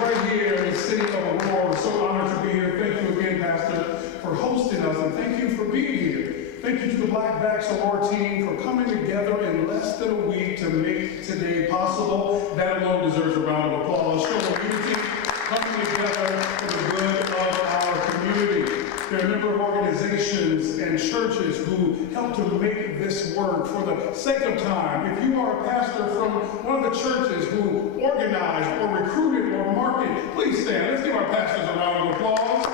right here in the city of Aurora. We're so honored to be here. Thank you again, Pastor, for hosting us, and thank you for being here. Thank you to the Black Vax Aurora team for coming together in less than a week to make today possible. That alone deserves a round of applause. Show of unity, coming together for the good of our community. There are a number of organizations and churches who help to make this work. For the sake of time, if you are a pastor from one of the churches who organized or recruited or marketed, please stand. Let's give our pastors a round of applause.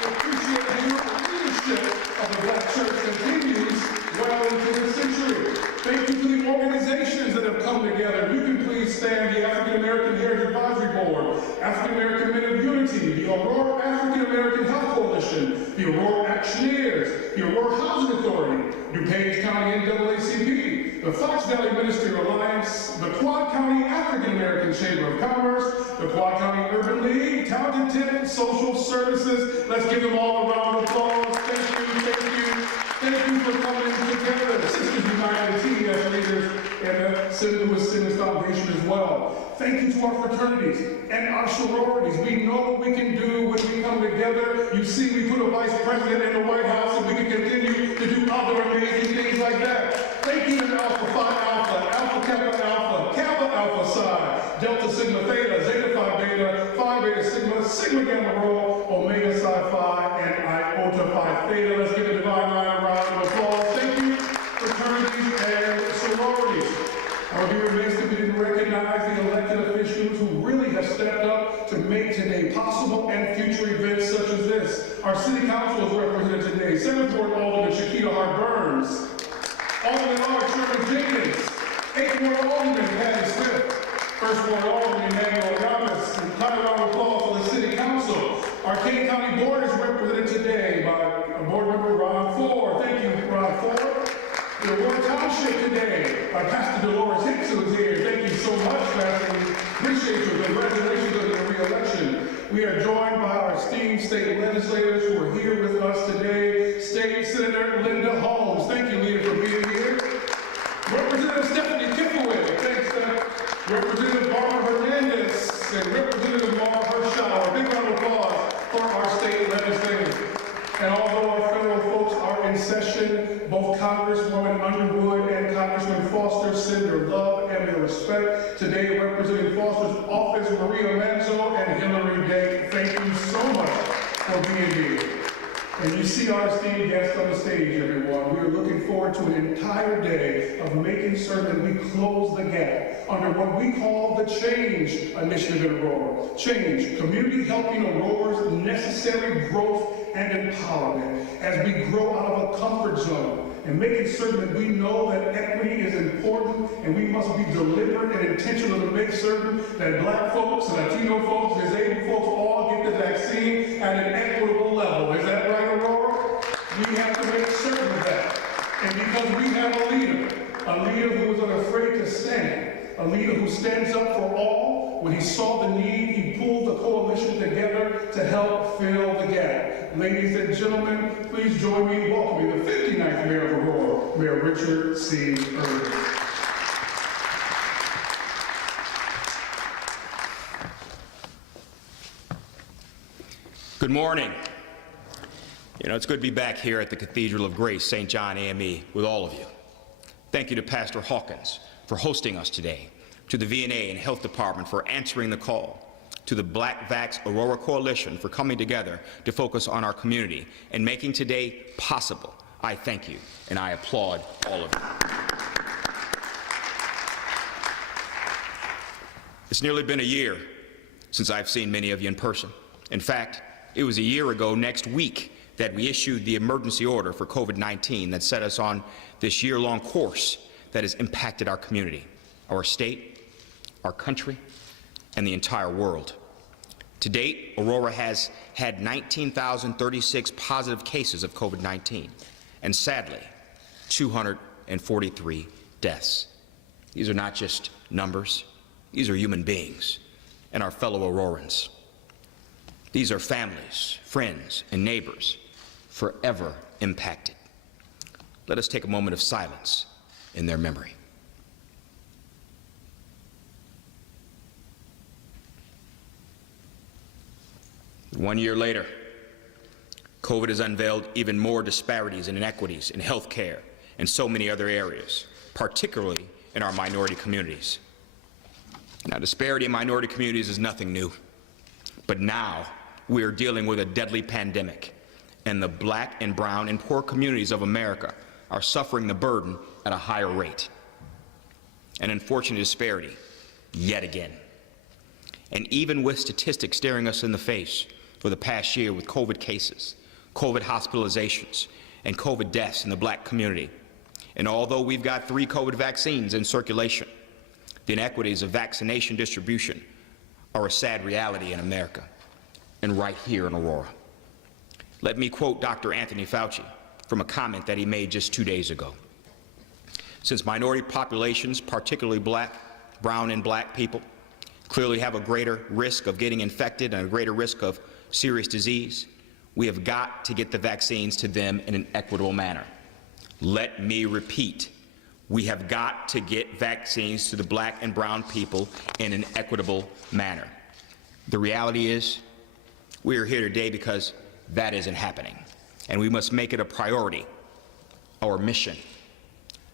We appreciate you. The leadership of the Black Church continues well into the century. Thank you to the organizations that have come together. You can please stand. The African American Heritage Advisory Board, African American Men of Unity, the Aurora African American Health Coalition, the Aurora Actioneers, the Aurora Housing Authority, DuPage County NAACP, the Fox Valley Ministerial Alliance, the Quad County African American Chamber of Commerce, the Quad County Urban League, Talented Tenant Social Services. Let's give them all a round of applause. Thank you, thank you, thank you for coming together. Sisters United, TES leaders, and the St. Louis Simmons Foundation as well. Thank you to our fraternities and our sororities. We know what we can do when we come together. You see, we put a vice president in the White House, and we can continue to do other amazing things like that. Thank you to Alpha Phi Alpha, Alpha Kappa Alpha, Kappa Alpha Psi, Delta Sigma Theta, Zeta Phi Beta, Phi Beta Sigma, Sigma Gamma Rho, Omega Psi Phi, and Iota Phi Theta. Let's give the divine line a round of applause. Thank you, fraternities and sororities. I would be remiss if we didn't recognize the elected officials who really have stepped up to make today possible and future events such as this. Our city council is represented today. Seventh Ward Alderman Shakita Hart Burns, Alderman Art Sherman Jenkins, 8th Ward Alderman Patty Smith, 1st Ward Alderman Emmanuel Ramos, and a round of applause for the city council. Our King County Board is represented today by Board Member Ron Ford. Thank you, Ron Ford. The Aurora Township today by Pastor Dolores Hicks, who is here. Thank you so much, Pastor. We appreciate you. Congratulations on your re-election. We are joined by our esteemed state legislators who are here with us today. State Senator Linda Holmes. Thank you, Linda, for being here. Representative Stephanie Kiffaway. Thanks, Steph. Representative Barbara Hernandez and Representative Mara Hershauer. Big round of applause for our state legislators. And although our federal folks are in session, both Congresswoman Underwood and Congressman Foster send their love and their respect. Today, representing Foster's office, Maria Manzo and Hillary Day. Thank you so much for being here. And you see our esteemed guests on the stage, everyone. We are looking forward to an entire day of making certain we close the gap under what we call the Change Initiative in Aurora. Change, community helping Aurora's necessary growth and empowerment as we grow out of a comfort zone and making certain that we know that equity is important and we must be deliberate and intentional to make certain that Black folks, Latino folks, disabled folks all get the vaccine at an equitable level. Is that right, Aurora? We have to make certain of that. And because we have a leader who is unafraid to stand, a leader who stands up for all. When he saw the need, he pulled the coalition together to help fill the gap. Ladies and gentlemen, please join me in welcoming the 59th Mayor of Aurora, Mayor Richard C. Irvin. Good morning. You know, it's good to be back here at the Cathedral of Grace, St. John AME, with all of you. Thank you to Pastor Hawkins for hosting us today, to the VNA and Health Department for answering the call, to the Black Vax Aurora Coalition for coming together to focus on our community and making today possible. I thank you, and I applaud all of you. It's nearly been a year since I've seen many of you in person. In fact, it was a year ago next week that we issued the emergency order for COVID-19 that set us on this year-long course that has impacted our community, our state, our country, and the entire world. To date, Aurora has had 19,036 positive cases of COVID-19, and sadly, 243 deaths. These are not just numbers, these are human beings and our fellow Aurorans. These are families, friends, and neighbors forever impacted. Let us take a moment of silence in their memory. 1 year later, COVID has unveiled even more disparities and inequities in health care and so many other areas, particularly in our minority communities. Now, disparity in minority communities is nothing new, but now we are dealing with a deadly pandemic, and the black and brown and poor communities of America are suffering the burden at a higher rate. An unfortunate disparity, yet again. And even with statistics staring us in the face for the past year with COVID cases, COVID hospitalizations, and COVID deaths in the black community, and although we've got 3 COVID vaccines in circulation, the inequities of vaccination distribution are a sad reality in America, and right here in Aurora. Let me quote Dr. Anthony Fauci from a comment that he made just 2 days ago. Since minority populations, particularly brown and black people, clearly have a greater risk of getting infected and a greater risk of serious disease, we have got to get the vaccines to them in an equitable manner. Let me repeat, we have got to get vaccines to the black and brown people in an equitable manner. The reality is, we are here today because that isn't happening, and we must make it a priority, our mission,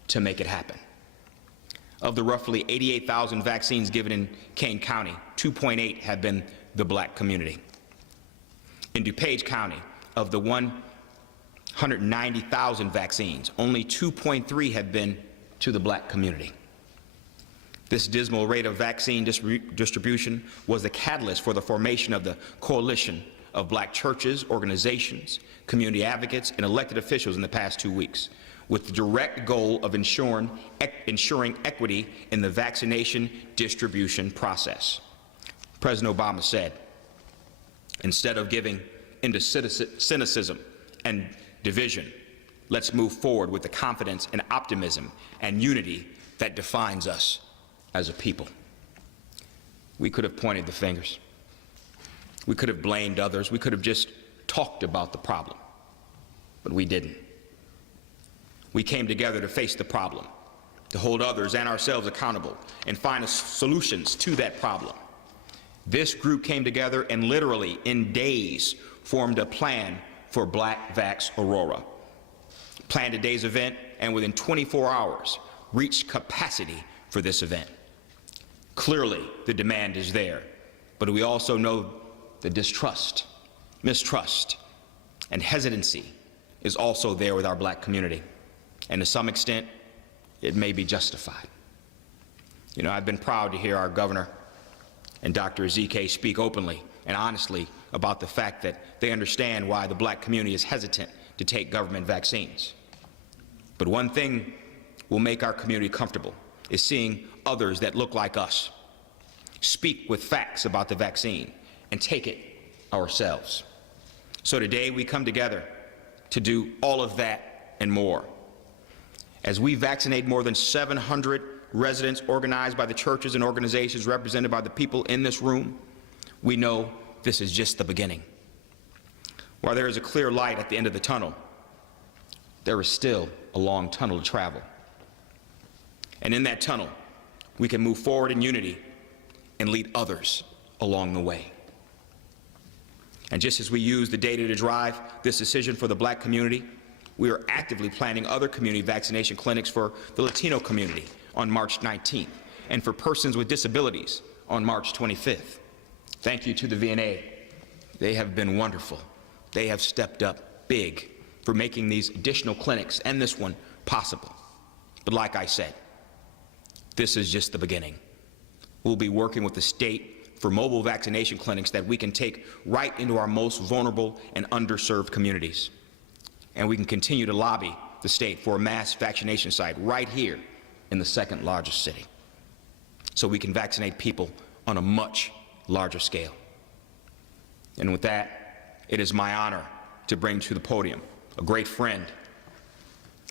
to make it happen. Of the roughly 88,000 vaccines given in Kane County, 2.8 have been the black community. In DuPage County, of the 190,000 vaccines, only 2.3 have been to the black community. This dismal rate of vaccine distribution was the catalyst for the formation of the coalition of black churches, organizations, community advocates, and elected officials in the past 2 weeks, with the direct goal of ensuring equity in the vaccination distribution process. President Obama said, instead of giving into cynicism and division, let's move forward with the confidence and optimism and unity that defines us as a people. We could have pointed the fingers. We could have blamed others. We could have just talked about the problem, but we didn't. We came together to face the problem, to hold others and ourselves accountable and find solutions to that problem. This group came together and literally in days formed a plan for Black Vax Aurora. Planned a day's event and within 24 hours reached capacity for this event. Clearly the demand is there, but we also know the distrust, mistrust, and hesitancy is also there with our black community. And to some extent, it may be justified. You know, I've been proud to hear our governor and Dr. Ezike speak openly and honestly about the fact that they understand why the black community is hesitant to take government vaccines. But one thing will make our community comfortable is seeing others that look like us speak with facts about the vaccine and take it ourselves. So today we come together to do all of that and more. As we vaccinate more than 700 residents organized by the churches and organizations represented by the people in this room, we know this is just the beginning. While there is a clear light at the end of the tunnel, there is still a long tunnel to travel. And in that tunnel, we can move forward in unity and lead others along the way. And just as we use the data to drive this decision for the black community, we are actively planning other community vaccination clinics for the Latino community on March 19th and for persons with disabilities on March 25th. Thank you to the VNA. They have been wonderful. They have stepped up big for making these additional clinics and this one possible. But like I said, this is just the beginning. We'll be working with the state for mobile vaccination clinics that we can take right into our most vulnerable and underserved communities. And we can continue to lobby the state for a mass vaccination site right here in the second largest city, so we can vaccinate people on a much larger scale. And with that, it is my honor to bring to the podium a great friend,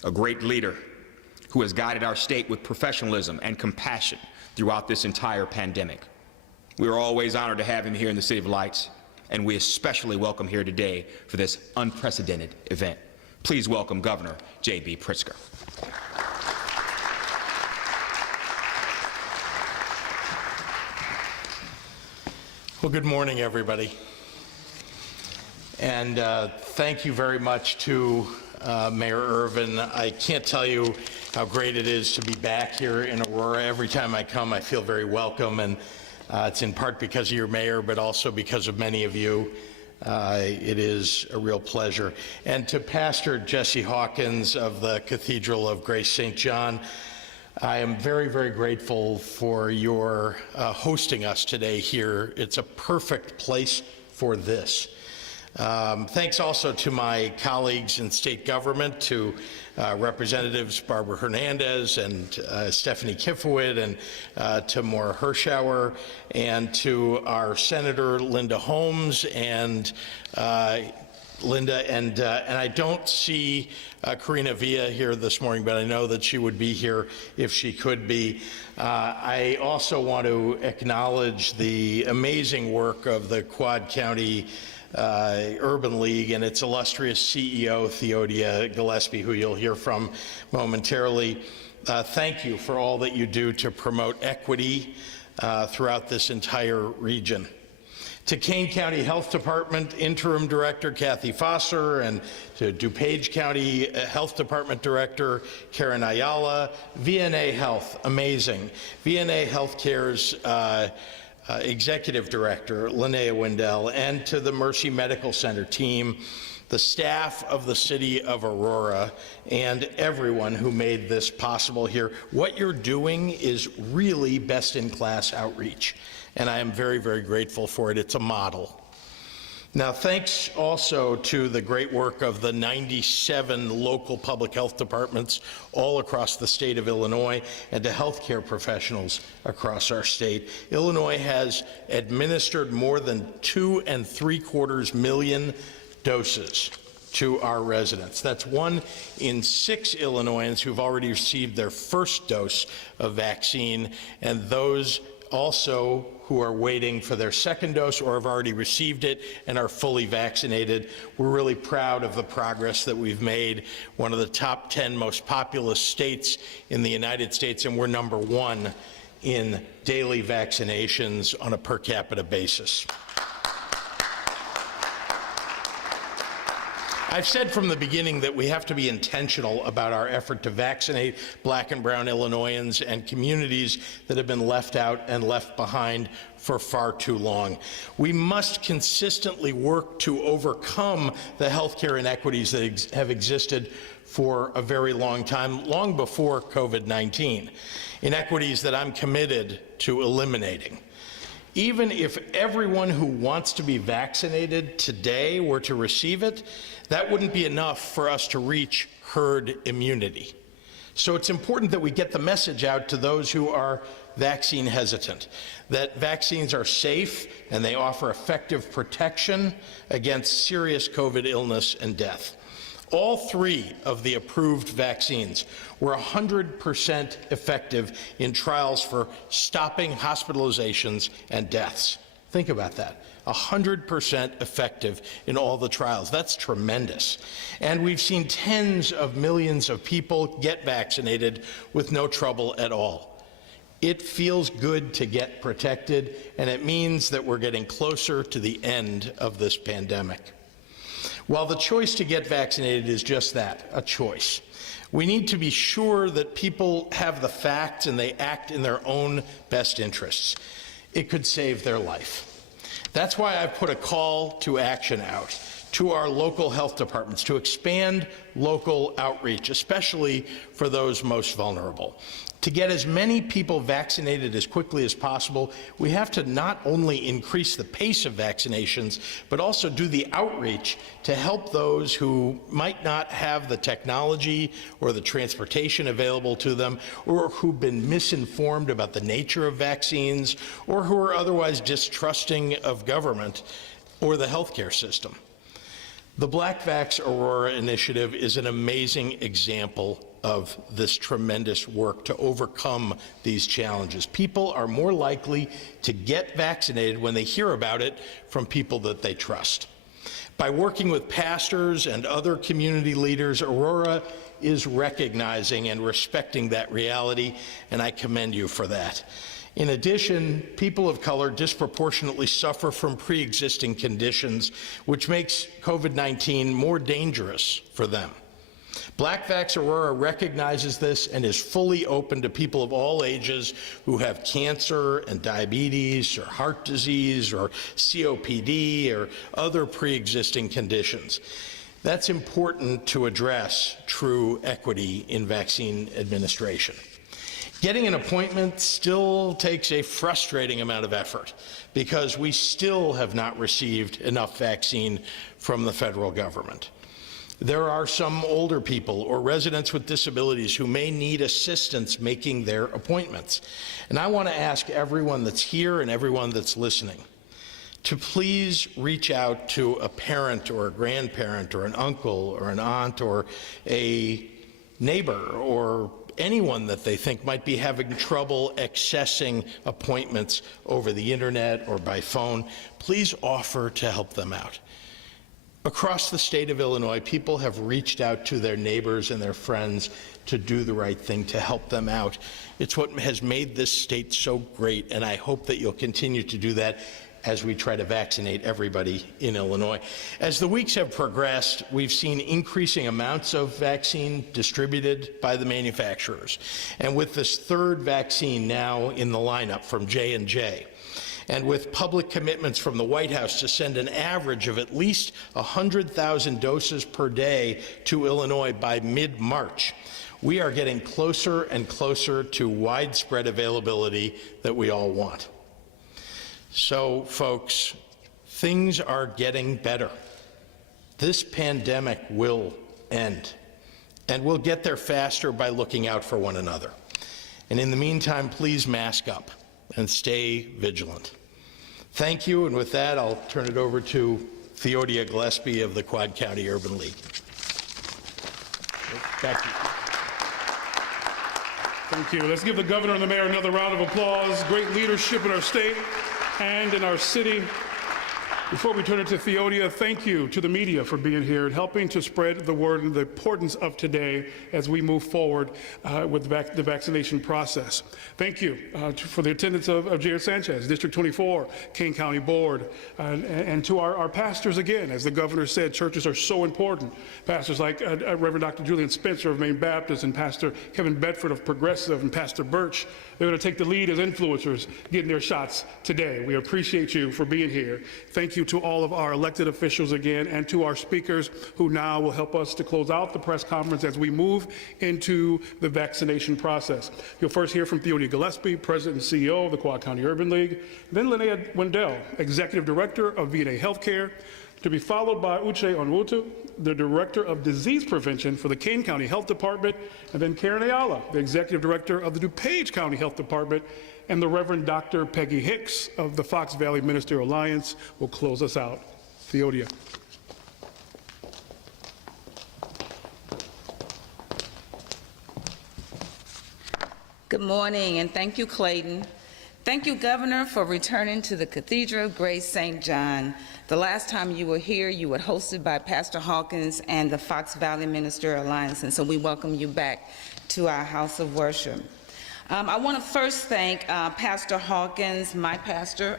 a great leader who has guided our state with professionalism and compassion throughout this entire pandemic. We are always honored to have him here in the City of Lights, and we especially welcome here today for this unprecedented event. Please welcome Governor J.B. Pritzker. Well, good morning, everybody. And thank you very much to Mayor Irvin. I can't tell you how great it is to be back here in Aurora. Every time I come, I feel very welcome, and it's in part because of your mayor, but also because of many of you. It is a real pleasure. And to Pastor Jesse Hawkins of the Cathedral of Grace St. John, I am very, very grateful for your hosting us today here. It's a perfect place for this. Thanks also to my colleagues in state government, to Representatives Barbara Hernandez and Stephanie Kifowit, and to Maura Hirschauer, and to our Senator Linda Holmes and Linda, and I don't see Karina Villa here this morning, but I know that she would be here if she could be. I also want to acknowledge the amazing work of the Quad County Urban League and its illustrious CEO, Theodia Gillespie, who you'll hear from momentarily. Thank you for all that you do to promote equity throughout this entire region. To Kane County Health Department Interim Director Kathy Foster, and to DuPage County Health Department Director Karen Ayala, VNA Health, amazing. VNA Healthcare's Executive Director Linnea Wendell, and to the Mercy Medical Center team, the staff of the city of Aurora, and everyone who made this possible here. What you're doing is really best-in-class outreach, and I am very, very grateful for it. It's a model. Now, thanks also to the great work of the 97 local public health departments all across the state of Illinois, and to healthcare professionals across our state. Illinois has administered more than 2.75 million doses to our residents. That's 1 in 6 Illinoisans who've already received their first dose of vaccine, and those also who are waiting for their second dose or have already received it and are fully vaccinated. We're really proud of the progress that we've made. One of the top 10 most populous states in the United States, and we're #1 in daily vaccinations on a per capita basis. I've said from the beginning that we have to be intentional about our effort to vaccinate Black and brown Illinoisans and communities that have been left out and left behind for far too long. We must consistently work to overcome the healthcare inequities that have existed for a very long time, long before COVID-19, inequities that I'm committed to eliminating. Even if everyone who wants to be vaccinated today were to receive it, that wouldn't be enough for us to reach herd immunity. So it's important that we get the message out to those who are vaccine hesitant, that vaccines are safe and they offer effective protection against serious COVID illness and death. All 3 of the approved vaccines were 100% effective in trials for stopping hospitalizations and deaths. Think about that. 100% effective in all the trials. That's tremendous. And we've seen tens of millions of people get vaccinated with no trouble at all. It feels good to get protected, and it means that we're getting closer to the end of this pandemic. While the choice to get vaccinated is just that, a choice, we need to be sure that people have the facts and they act in their own best interests. It could save their life. That's why I've put a call to action out to our local health departments to expand local outreach, especially for those most vulnerable. To get as many people vaccinated as quickly as possible, we have to not only increase the pace of vaccinations, but also do the outreach to help those who might not have the technology or the transportation available to them, or who've been misinformed about the nature of vaccines, or who are otherwise distrusting of government or the healthcare system. The Black Vax Aurora initiative is an amazing example of this tremendous work to overcome these challenges. People are more likely to get vaccinated when they hear about it from people that they trust. By working with pastors and other community leaders, Aurora is recognizing and respecting that reality, and I commend you for that. In addition, people of color disproportionately suffer from pre-existing conditions, which makes COVID-19 more dangerous for them. Black Vax Aurora recognizes this and is fully open to people of all ages who have cancer and diabetes or heart disease or COPD or other pre-existing conditions. That's important to address true equity in vaccine administration. Getting an appointment still takes a frustrating amount of effort because we still have not received enough vaccine from the federal government. There are some older people or residents with disabilities who may need assistance making their appointments. And I want to ask everyone that's here and everyone that's listening to please reach out to a parent or a grandparent or an uncle or an aunt or a neighbor or anyone that they think might be having trouble accessing appointments over the internet or by phone. Please offer to help them out. Across the state of Illinois, people have reached out to their neighbors and their friends to do the right thing, to help them out. It's what has made this state so great, and I hope that you'll continue to do that as we try to vaccinate everybody in Illinois. As the weeks have progressed, we've seen increasing amounts of vaccine distributed by the manufacturers. And with this third vaccine now in the lineup from J&J, and with public commitments from the White House to send an average of at least 100,000 doses per day to Illinois by mid-March, we are getting closer and closer to widespread availability that we all want. So, folks, things are getting better. This pandemic will end, and we'll get there faster by looking out for one another. And in the meantime, please mask up and stay vigilant. Thank you, and with that, I'll turn it over to Theodia Gillespie of the Quad County Urban League. Back to you. Thank you. Let's give the governor and the mayor another round of applause. Great leadership in our state and in our city. Before we turn it to Theodia, thank you to the media for being here and helping to spread the word and the importance of today as we move forward with the vaccination process. Thank you for the attendance of Jared Sanchez, District 24, Kane County Board, and to our pastors again. As the governor said, churches are so important. Pastors like Reverend Dr. Julian Spencer of Maine Baptist and Pastor Kevin Bedford of Progressive and Pastor Birch, they're going to take the lead as influencers getting their shots today. We appreciate you for being here. Thank you to all of our elected officials again, and to our speakers who now will help us to close out the press conference as we move into the vaccination process. You'll first hear from Theodia Gillespie, President and CEO of the Quad County Urban League, then Linnea Wendell, Executive Director of VNA Healthcare, to be followed by Uche Onwutu, the Director of Disease Prevention for the Kane County Health Department, and then Karen Ayala, the Executive Director of the DuPage County Health Department, and the Reverend Dr. Peggy Hicks of the Fox Valley Ministerial Alliance will close us out. Theodia. Good morning, and thank you, Clayton. Thank you, Governor, for returning to the Cathedral of Grace St. John. The last time you were here, you were hosted by Pastor Hawkins and the Fox Valley Ministerial Alliance, and so we welcome you back to our house of worship. I want to first thank Pastor Hawkins, my pastor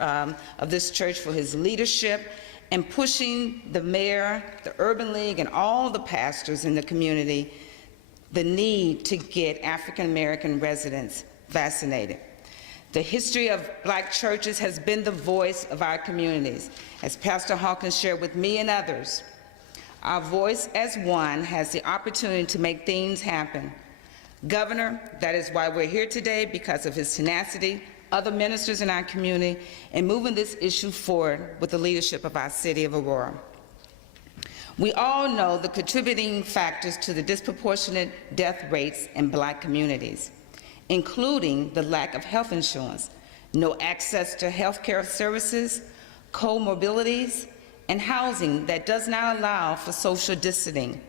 of this church, for his leadership in pushing the mayor, the Urban League, and all the pastors in the community the need to get African American residents vaccinated. The history of Black churches has been the voice of our communities. As Pastor Hawkins shared with me and others, our voice as one has the opportunity to make things happen. Governor, that is why we're here today, because of his tenacity, other ministers in our community, and moving this issue forward with the leadership of our city of Aurora. We all know the contributing factors to the disproportionate death rates in Black communities, including the lack of health insurance, no access to health care services, comorbidities, and housing that does not allow for social distancing.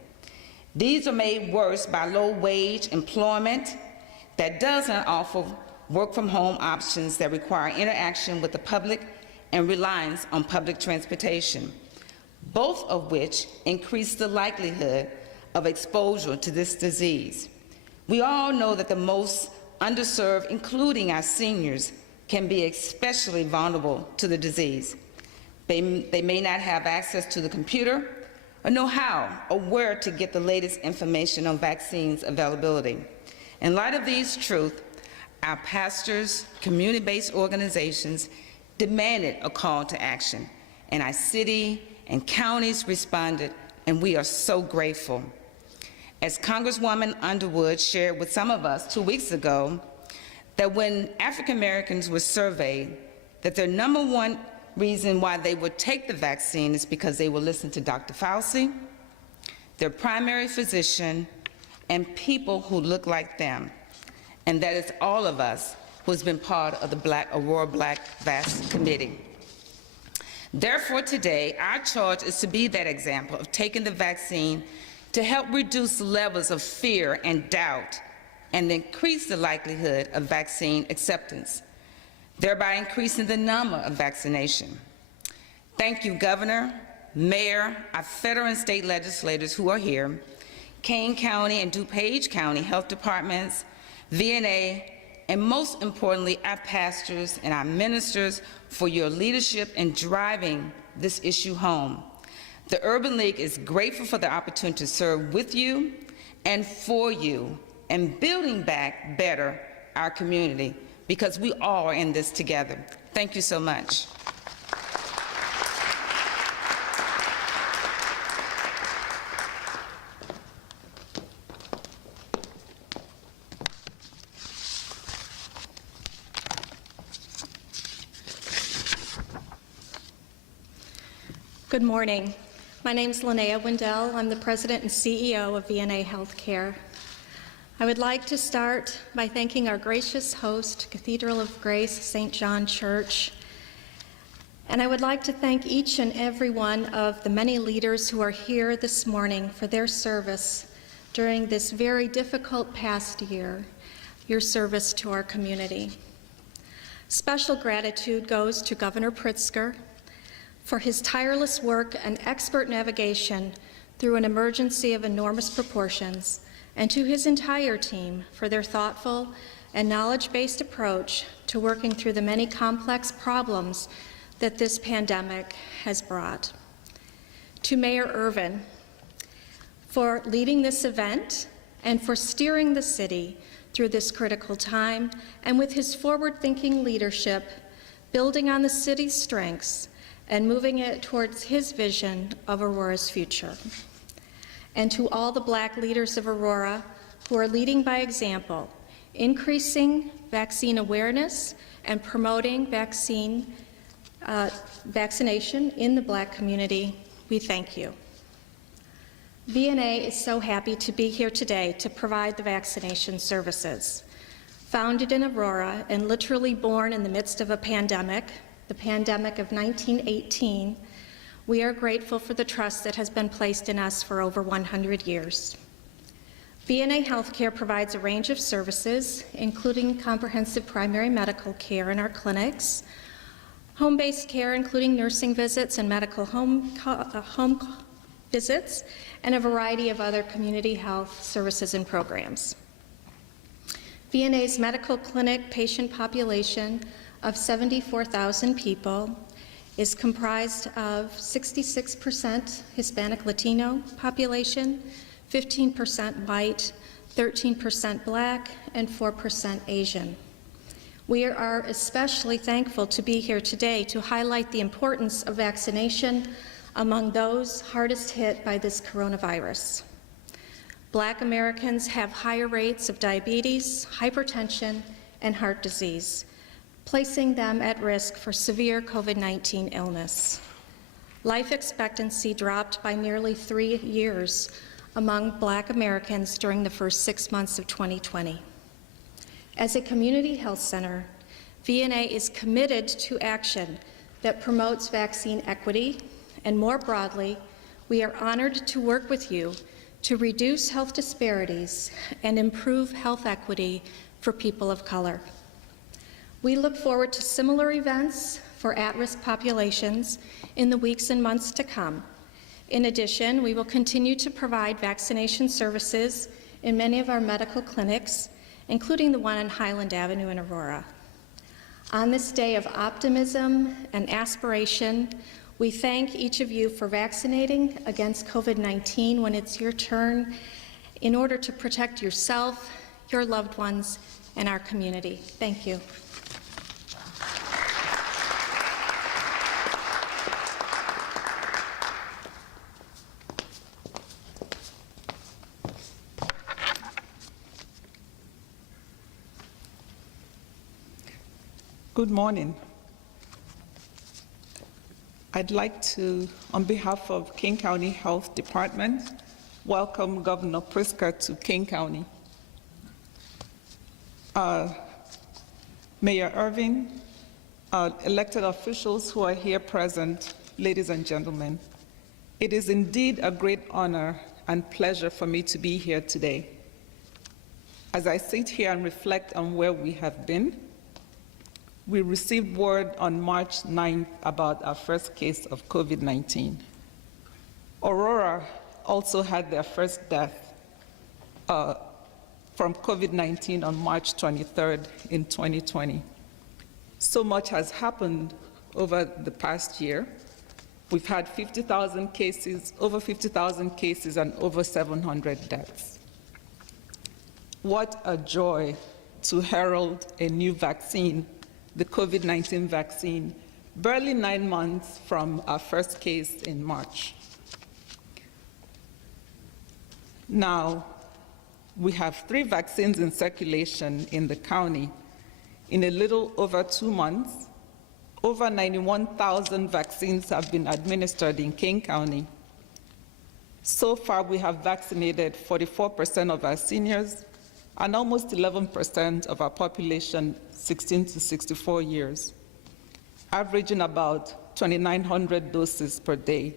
These are made worse by low-wage employment that doesn't offer work-from-home options that require interaction with the public and reliance on public transportation, both of which increase the likelihood of exposure to this disease. We all know that the most underserved, including our seniors, can be especially vulnerable to the disease. They may not have access to the computer or know how or where to get the latest information on vaccines availability. In light of these truths, our pastors, community-based organizations demanded a call to action, and our city and counties responded, and we are so grateful. As Congresswoman Underwood shared with some of us 2 weeks ago, that when African Americans were surveyed, that their number one reason why they would take the vaccine is because they will listen to Dr. Fauci, their primary physician, and people who look like them. And that is all of us who's been part of the Aurora Black Vax Committee. Therefore, today, our charge is to be that example of taking the vaccine to help reduce levels of fear and doubt and increase the likelihood of vaccine acceptance, thereby increasing the number of vaccination. Thank you, Governor, Mayor, our federal and state legislators who are here, Kane County and DuPage County Health Departments, VNA, and most importantly, our pastors and our ministers for your leadership in driving this issue home. The Urban League is grateful for the opportunity to serve with you and for you and building back better our community, because we all are in this together. Thank you so much. Good morning. My name is Linnea Wendell. I'm the President and CEO of VNA Healthcare. I would like to start by thanking our gracious host, Cathedral of Grace St. John Church. And I would like to thank each and every one of the many leaders who are here this morning for their service during this very difficult past year, your service to our community. Special gratitude goes to Governor Pritzker for his tireless work and expert navigation through an emergency of enormous proportions, and to his entire team for their thoughtful and knowledge-based approach to working through the many complex problems that this pandemic has brought. To Mayor Irvin for leading this event and for steering the city through this critical time, and with his forward-thinking leadership, building on the city's strengths and moving it towards his vision of Aurora's future. And to all the Black leaders of Aurora who are leading by example, increasing vaccine awareness and promoting vaccination in the Black community, we thank you. VNA is so happy to be here today to provide the vaccination services. Founded in Aurora and literally born in the midst of a pandemic, the pandemic of 1918, we are grateful for the trust that has been placed in us for over 100 years. VNA Healthcare provides a range of services, including comprehensive primary medical care in our clinics, home-based care, including nursing visits and medical home visits, and a variety of other community health services and programs. VNA's medical clinic patient population of 74,000 people is comprised of 66% Hispanic Latino population, 15% white, 13% Black, and 4% Asian. We are especially thankful to be here today to highlight the importance of vaccination among those hardest hit by this coronavirus. Black Americans have higher rates of diabetes, hypertension, and heart disease, placing them at risk for severe COVID-19 illness. Life expectancy dropped by nearly 3 years among Black Americans during the first 6 months of 2020. As a community health center, VNA is committed to action that promotes vaccine equity, and more broadly, we are honored to work with you to reduce health disparities and improve health equity for people of color. We look forward to similar events for at-risk populations in the weeks and months to come. In addition, we will continue to provide vaccination services in many of our medical clinics, including the one on Highland Avenue in Aurora. On this day of optimism and aspiration, we thank each of you for vaccinating against COVID-19 when it's your turn in order to protect yourself, your loved ones, and our community. Thank you. Good morning. I'd like to, on behalf of King County Health Department, welcome Governor Pritzker to King County. Mayor Irvin, elected officials who are here present, ladies and gentlemen, it is indeed a great honor and pleasure for me to be here today. As I sit here and reflect on where we have been, we received word on March 9th about our first case of COVID-19. Aurora also had their first death from COVID-19 on March 23rd in 2020. So much has happened over the past year. We've had 50,000 cases, over 50,000 cases, and over 700 deaths. What a joy to herald a new vaccine, the COVID-19 vaccine, barely 9 months from our first case in March. Now, we have 3 vaccines in circulation in the county. In a little over 2 months, over 91,000 vaccines have been administered in King County. So far, we have vaccinated 44% of our seniors and almost 11% of our population 16 to 64 years, averaging about 2,900 doses per day.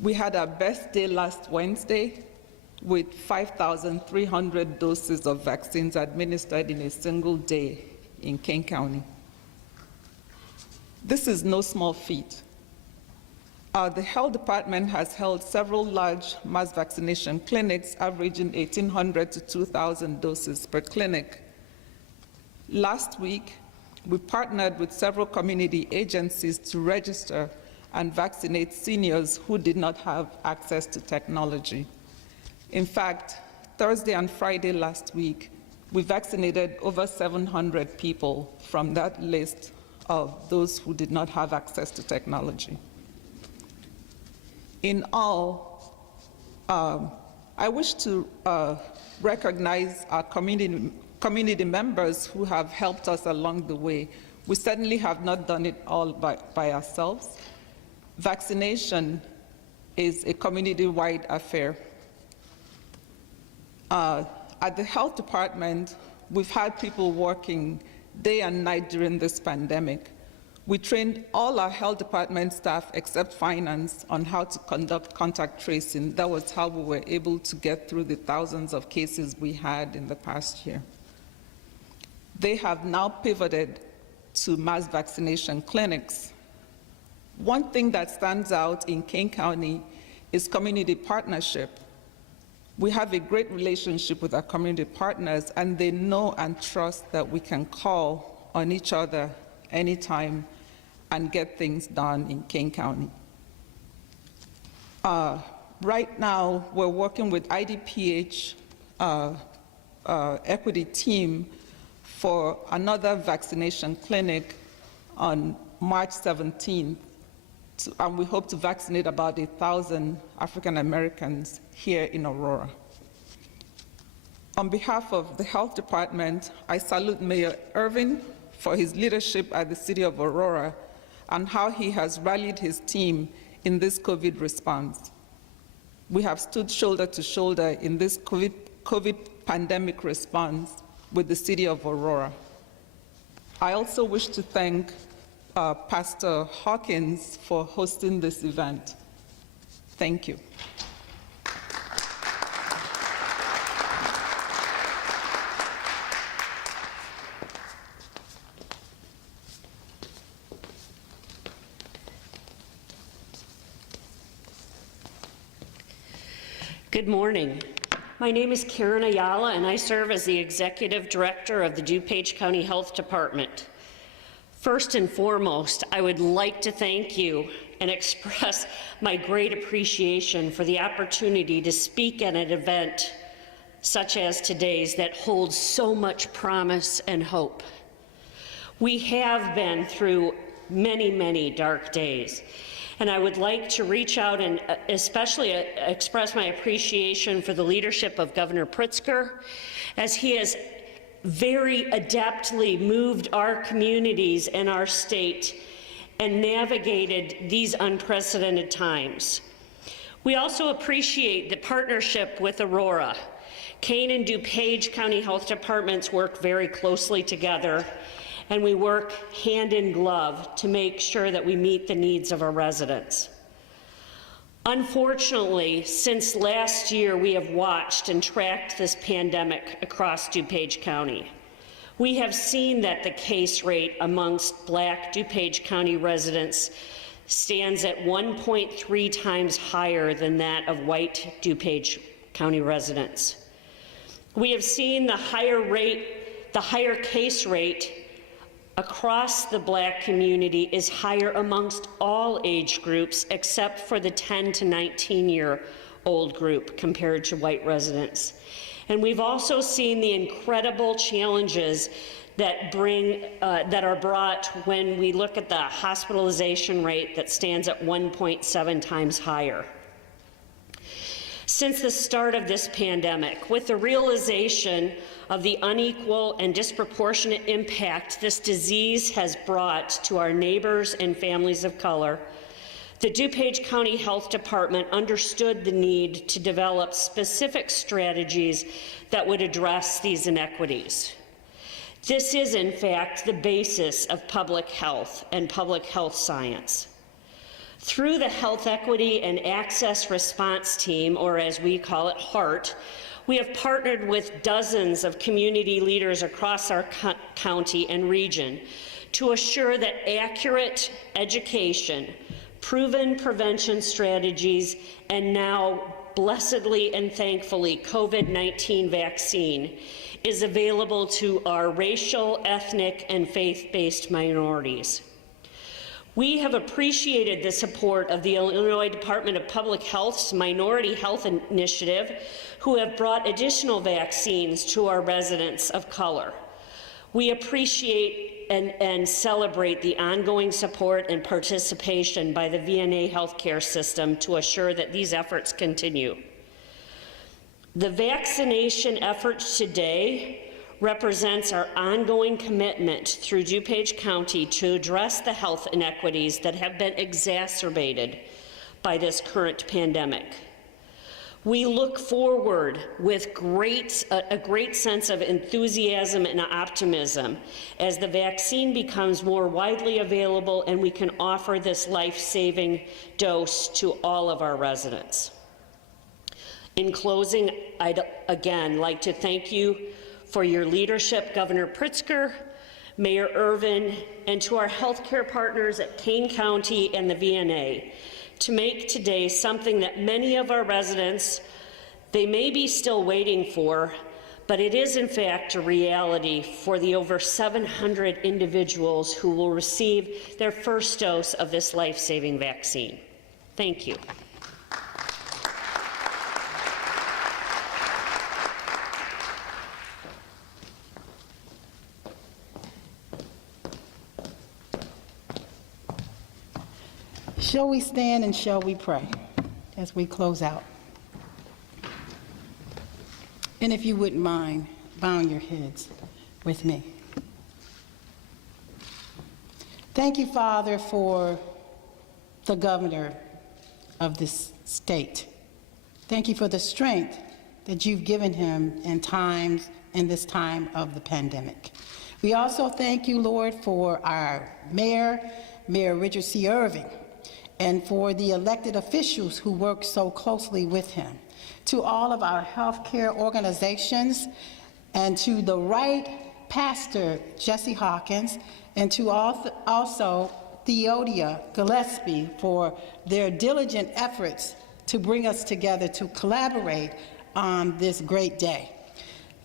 We had our best day last Wednesday with 5,300 doses of vaccines administered in a single day in King County. This is no small feat. The health department has held several large mass vaccination clinics averaging 1,800 to 2,000 doses per clinic. Last week, we partnered with several community agencies to register and vaccinate seniors who did not have access to technology. In fact, Thursday and Friday last week, we vaccinated over 700 people from that list of those who did not have access to technology. In all, I wish to recognize our community members who have helped us along the way. We certainly have not done it all by ourselves. Vaccination is a community-wide affair. At the health department, we've had people working day and night during this pandemic. We trained all our health department staff except finance on how to conduct contact tracing. That was how we were able to get through the thousands of cases we had in the past year. They have now pivoted to mass vaccination clinics. One thing that stands out in King County is community partnership. We have a great relationship with our community partners, and they know and trust that we can call on each other anytime and get things done in King County. Right now, we're working with IDPH equity team for another vaccination clinic on March 17th, and we hope to vaccinate about 1,000 African Americans here in Aurora. On behalf of the Health Department, I salute Mayor Irvin for his leadership at the City of Aurora and how he has rallied his team in this COVID response. We have stood shoulder to shoulder in this COVID pandemic response with the City of Aurora. I also wish to thank Pastor Hawkins for hosting this event. Thank you. Good morning. My name is Karen Ayala, and I serve as the Executive Director of the DuPage County Health Department. First and foremost, I would like to thank you and express my great appreciation for the opportunity to speak at an event such as today's that holds so much promise and hope. We have been through many, many dark days, and I would like to reach out and especially express my appreciation for the leadership of Governor Pritzker, as he has very adeptly moved our communities and our state and navigated these unprecedented times. We also appreciate the partnership with Aurora. Kane and DuPage County Health Departments work very closely together, and we work hand in glove to make sure that we meet the needs of our residents. Unfortunately, since last year, we have watched and tracked this pandemic across DuPage County. We have seen that the case rate amongst Black DuPage County residents stands at 1.3 times higher than that of white DuPage County residents. We have seen the higher case rate across the Black community is higher amongst all age groups except for the 10 to 19-year-old group compared to white residents. And we've also seen the incredible challenges that are brought when we look at the hospitalization rate that stands at 1.7 times higher. Since the start of this pandemic, with the realization of the unequal and disproportionate impact this disease has brought to our neighbors and families of color, the DuPage County Health Department understood the need to develop specific strategies that would address these inequities. This is, in fact, the basis of public health and public health science. Through the Health Equity and Access Response Team, or as we call it, HEART, we have partnered with dozens of community leaders across our county and region to assure that accurate education, proven prevention strategies, and now, blessedly and thankfully, COVID-19 vaccine is available to our racial, ethnic, and faith-based minorities. We have appreciated the support of the Illinois Department of Public Health's Minority Health Initiative, who have brought additional vaccines to our residents of color. We appreciate and celebrate the ongoing support and participation by the VNA healthcare system to assure that these efforts continue. The vaccination efforts today represents our ongoing commitment through DuPage County to address the health inequities that have been exacerbated by this current pandemic. We look forward with a great sense of enthusiasm and optimism as the vaccine becomes more widely available and we can offer this life-saving dose to all of our residents. In closing, I'd again like to thank you for your leadership, Governor Pritzker, Mayor Irvin, and to our healthcare partners at Kane County and the VNA to make today something that many of our residents, they may be still waiting for, but it is in fact a reality for the over 700 individuals who will receive their first dose of this life-saving vaccine. Thank you. Shall we stand and shall we pray as we close out? And if you wouldn't mind bowing your heads with me. Thank you, Father, for the governor of this state. Thank you for the strength that you've given him in this time of the pandemic. We also thank you, Lord, for our Mayor Richard C. Irving, and for the elected officials who work so closely with him, to all of our healthcare organizations, and to the right pastor, Jesse Hawkins, and to also Theodia Gillespie for their diligent efforts to bring us together to collaborate on this great day.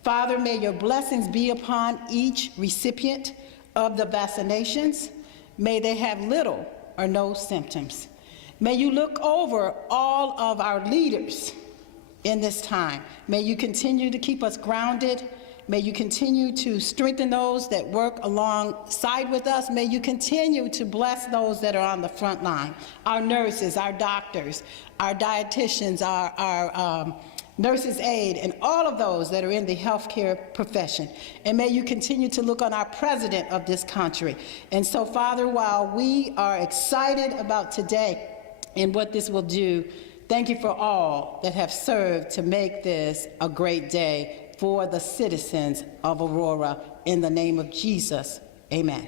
Father, may your blessings be upon each recipient of the vaccinations. May they have little or no symptoms. May you look over all of our leaders in this time. May you continue to keep us grounded. May you continue to strengthen those that work alongside with us. May you continue to bless those that are on the front line, our nurses, our doctors, our dietitians, our nurses' aid, and all of those that are in the healthcare profession. And may you continue to look on our president of this country. And so, Father, while we are excited about today and what this will do, thank you for all that have served to make this a great day for the citizens of Aurora. In the name of Jesus, amen.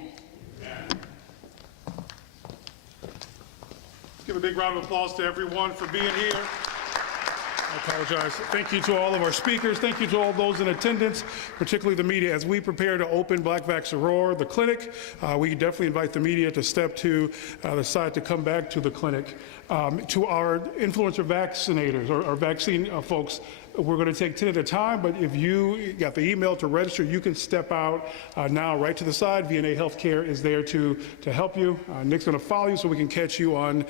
Give a big round of applause to everyone for being here. I apologize. Thank you to all of our speakers. Thank you to all those in attendance, particularly the media. As we prepare to open Black Vax Aurora, the clinic, we definitely invite the media to step to the side to come back to the clinic. To our influencer vaccinators or vaccine folks, we're going to take 10 at a time, but if you got the email to register, you can step out now right to the side. VNA Healthcare is there to help you. Nick's going to follow you so we can catch you on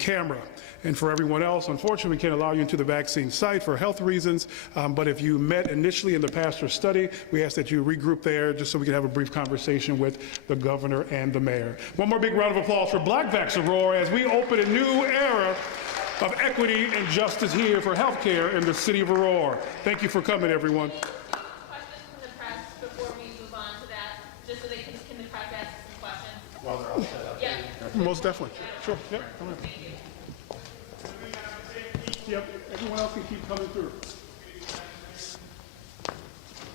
camera. And for everyone else, unfortunately, we can't allow you into the vaccine site for health reasons, but if you met initially in the pastor study, we ask that you regroup there just so we can have a brief conversation with the governor and the mayor. One more big round of applause for Black Vax Aurora as we open a new era of equity and justice here for healthcare in the city of Aurora. Thank you for coming, everyone. Questions from the press before we move on to that, just so they can the press ask some questions? While they're all set up. Yeah. Most definitely. Sure. Yep. Come on. Yep. Everyone else can keep coming through.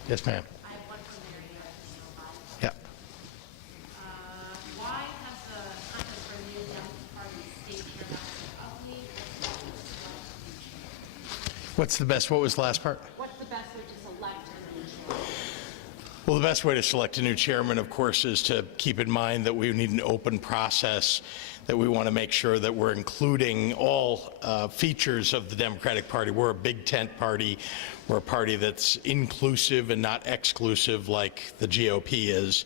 Yes, ma'am. I have one from Mary here. Yeah. Why has the contest for the new Democratic Party state chair not been public? What's the best, what was the last part? What's the best way to select a new chair? Well, the best way to select a new chairman, of course, is to keep in mind that we need an open process, that we want to make sure that we're including all features of the Democratic Party. We're a big tent party. We're a party that's inclusive and not exclusive like the GOP is.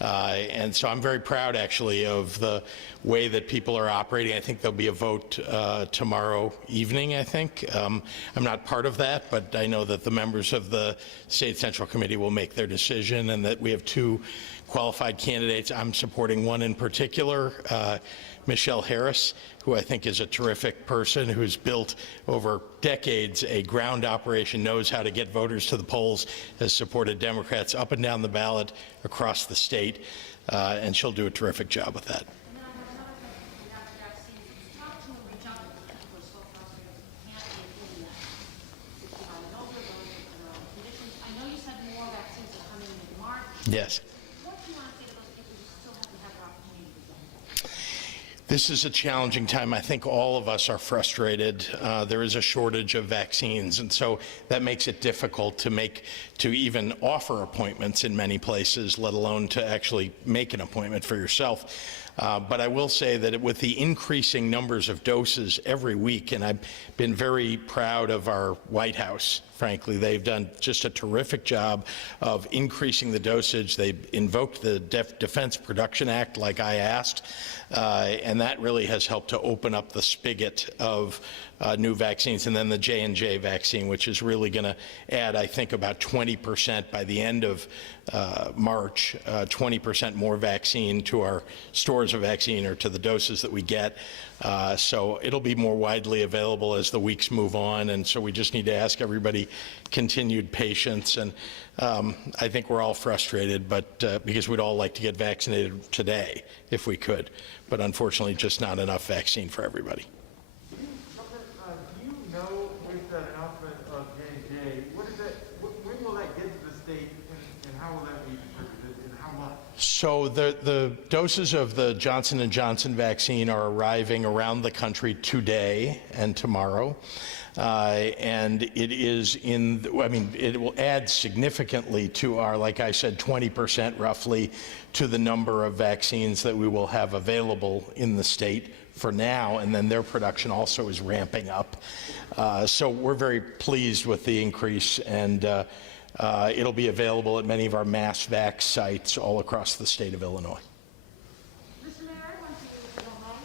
And so I'm very proud, actually, of the way that people are operating. I think there'll be a vote tomorrow evening, I think. I'm not part of that, but I know that the members of the State Central Committee will make their decision, and that we have two qualified candidates. I'm supporting one in particular, Michelle Harris, who I think is a terrific person who's built over decades a ground operation, knows how to get voters to the polls, has supported Democrats up and down the ballot across the state, and she'll do a terrific job with that. And then I have another question about the vaccines. Talk to and reach out to people who are so frustrated who can't get in yet. 65 and over, those with their own conditions. I know you said more vaccines are coming in March. Yes. What do you want to say to those people who still haven't had the opportunity to get it? This is a challenging time. I think all of us are frustrated. There is a shortage of vaccines, and so that makes it difficult to even offer appointments in many places, let alone to actually make an appointment for yourself. But I will say that with the increasing numbers of doses every week, and I've been very proud of our White House, frankly. They've done just a terrific job of increasing the dosage. They invoked the Defense Production Act like I asked, and that really has helped to open up the spigot of new vaccines. And then the J&J vaccine, which is really going to add, I think, about 20% by the end of March, 20% more vaccine to our stores of vaccine or to the doses that we get. So it'll be more widely available as the weeks move on, and so we just need to ask everybody continued patience. And I think we're all frustrated, but because we'd all like to get vaccinated today if we could, but unfortunately just not enough vaccine for everybody. Do you know, with the announcement of J&J, when will that get to the state, and how will that be distributed, and how much? So the doses of the Johnson & Johnson vaccine are arriving around the country today and tomorrow. And it is it will add significantly to our, like I said, 20% roughly to the number of vaccines that we will have available in the state for now, and then their production also is ramping up. So we're very pleased with the increase, and it'll be available at many of our mass vac sites all across the state of Illinois. Mr. Mayor, I want to, if you don't mind.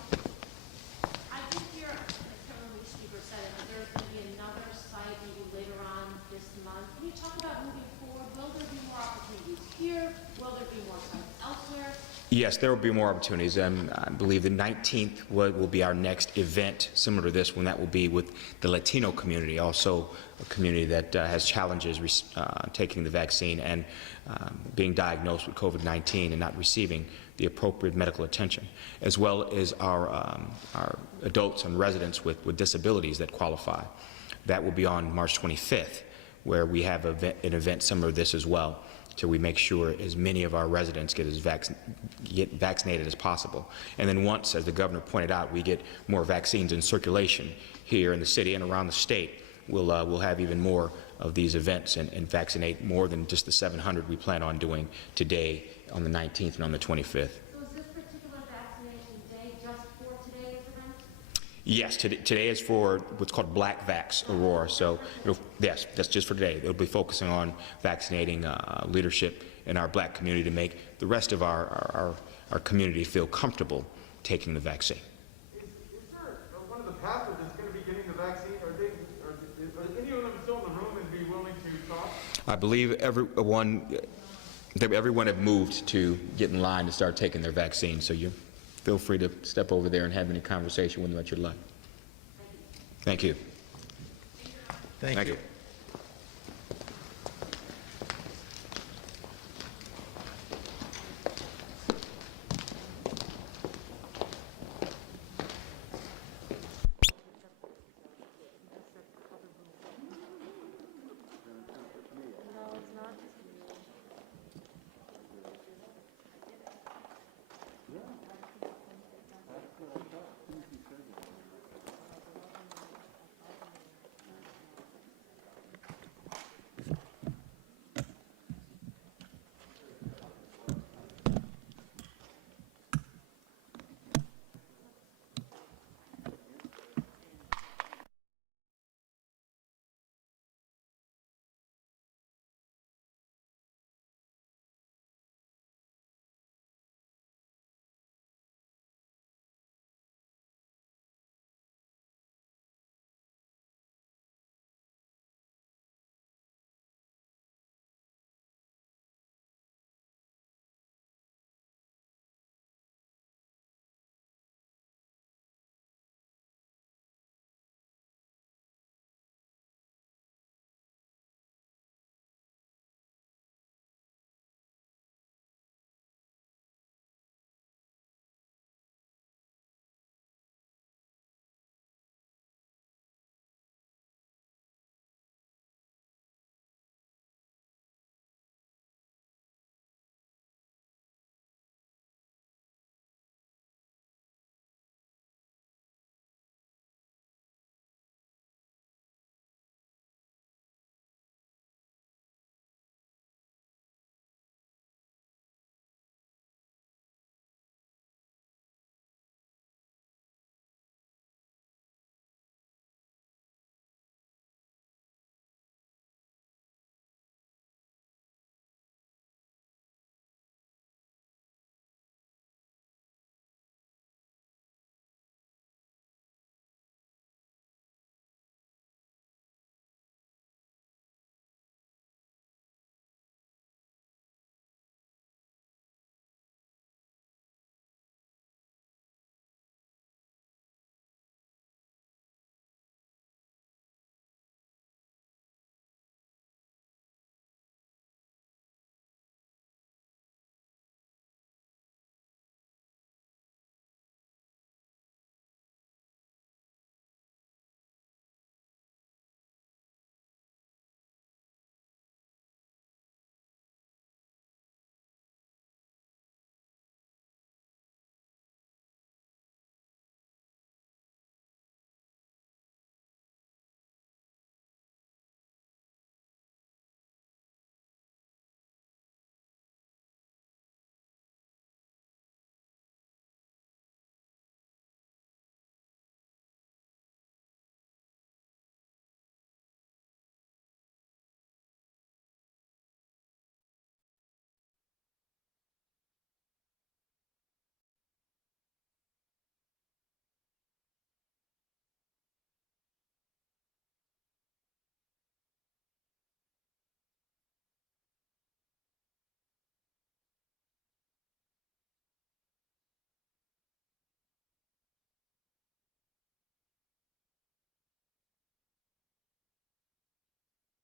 I did hear, I can't remember which speaker said it, but there's going to be another site maybe later on this month. Can you talk about moving forward? Will there be more opportunities here? Will there be more sites elsewhere? Yes, there will be more opportunities. I believe the 19th will be our next event similar to this one. That will be with the Latino community, also a community that has challenges taking the vaccine and being diagnosed with COVID-19 and not receiving the appropriate medical attention, as well as our adults and residents with disabilities that qualify. That will be on March 25th, where we have an event similar to this as well. So we make sure as many of our residents get vaccinated as possible. And then once, as the governor pointed out, we get more vaccines in circulation here in the city and around the state, we'll have even more of these events and vaccinate more than just the 700 we plan on doing today on the 19th and on the 25th. So is this particular vaccination day just for today's event? Yes, today is for what's called Black Vax Aurora. So, yes, that's just for today. It'll be focusing on vaccinating leadership in our black community to make the rest of our community feel comfortable taking the vaccine. Is there one of the pathways that's going to be getting the vaccine? Are any of them still in the room and be willing to talk? I believe everyone have moved to get in line to start taking their vaccine. So you feel free to step over there and have any conversation with them that you'd like. Thank you. Thank you.